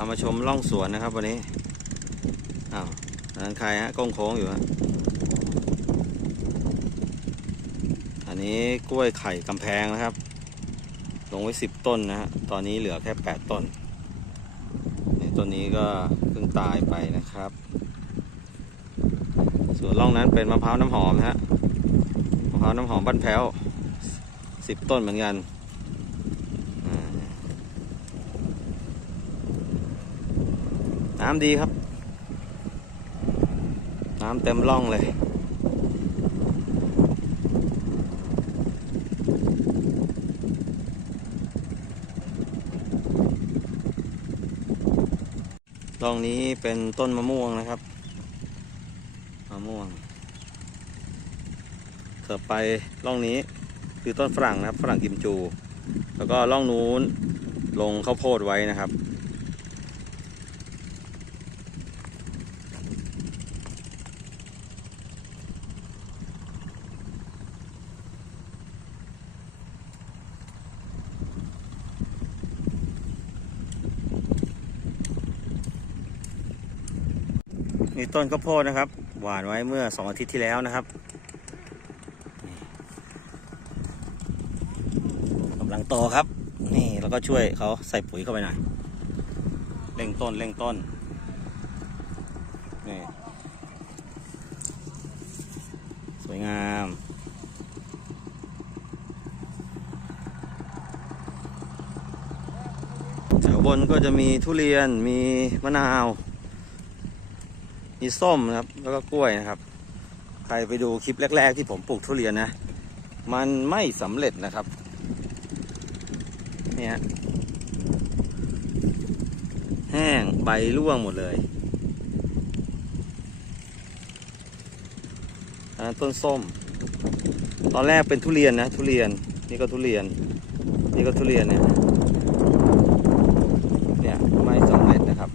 ามาชมล่องสวนนะครับวันนี้ อ้าวนั้นใครฮะก้งโค้งอยู่ฮะ อันนี้กล้วยไข่กำแพงนะครับ ลงไว้สิบต้นนะฮะ ตอนนี้เหลือแค่แปดต้นนี่ต้นนี้ก็เพิ่งตายไปนะครับ ส่วนร่องนั้นเป็นมะพร้าวน้ำหอมนะฮะ มะพร้าวน้ำหอมบ้านแพ้วสิบต้นเหมือนกันอ่า น้ำดีครับ น้ำเต็มร่องเลยร่องนี้เป็นต้นมะม่วงนะครับ มะม่วงเถิบไปร่องนี้คือต้นฝรั่งนะครับ ฝรั่งกิมจู แล้วก็ร่องนู้นลงข้าวโพดไว้นะครับ นี่ต้นข้าวโพดนะครับ หวานไว้เมื่อสองอาทิตย์ที่แล้วนะครับกำลังโตครับ นี่แล้วก็ช่วยเขาใส่ปุ๋ยเข้าไปหน่อยเร่งต้นเร่งต้นนี่สวยงามแถวบนก็จะมีทุเรียนมีมะนาว มีส้มนะครับ แล้วก็กล้วยนะครับ ใครไปดูคลิปแรก ๆ ที่ผมปลูกทุเรียนนะ มันไม่สำเร็จนะครับ เนี่ยแห้งใบร่วงหมดเลยอันนั้นต้นส้ม ตอนแรกเป็นทุเรียนนะ ทุเรียน นี่ก็ทุเรียน นี่ก็ทุเรียนเนี่ย เนี่ยไม่สำเร็จนะครับ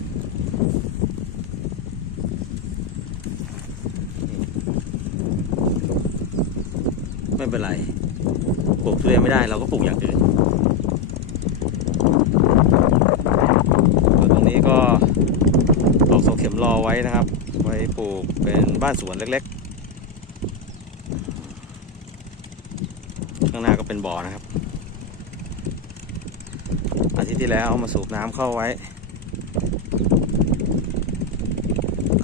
ไม่เป็นไร ปลูกทุเรียนไม่ได้เราก็ปลูกอย่างอื่นส่วนตรงนี้ก็ตอกเสาเข็มรอไว้นะครับ ไว้ปลูกเป็นบ้านสวนเล็กๆ ข้างหน้าก็เป็นบ่อนะครับ อาทิตย์ที่แล้วเอามาสูบน้ำเข้าไว้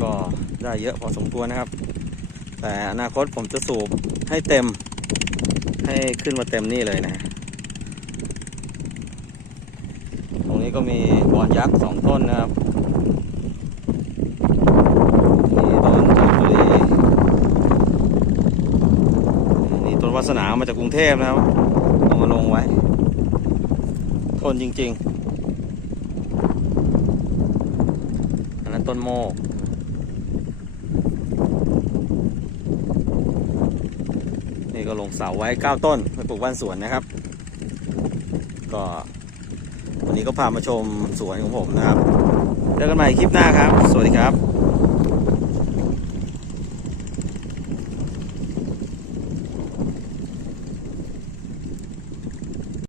ก็ได้เยอะพอสมควรนะครับแต่อนาคตผมจะสูบให้เต็ม ให้ขึ้นมาเต็มนี่เลยนะ ตรงนี้ก็มีบอนยักษ์สองต้นนะครับมีต้นจามจุรีนี่ต้นวัสนามาจากกรุงเทพนะครับเอามาลงไว้ทนจริงๆ อันนั้นต้นโมก นี่ก็ลงเสาไว้ 9 ต้นไปปลูกบ้านสวนนะครับ ก็วันนี้ก็พามาชมสวนของผมนะครับเจอกันใหม่คลิปหน้าครับ สวัสดีครับ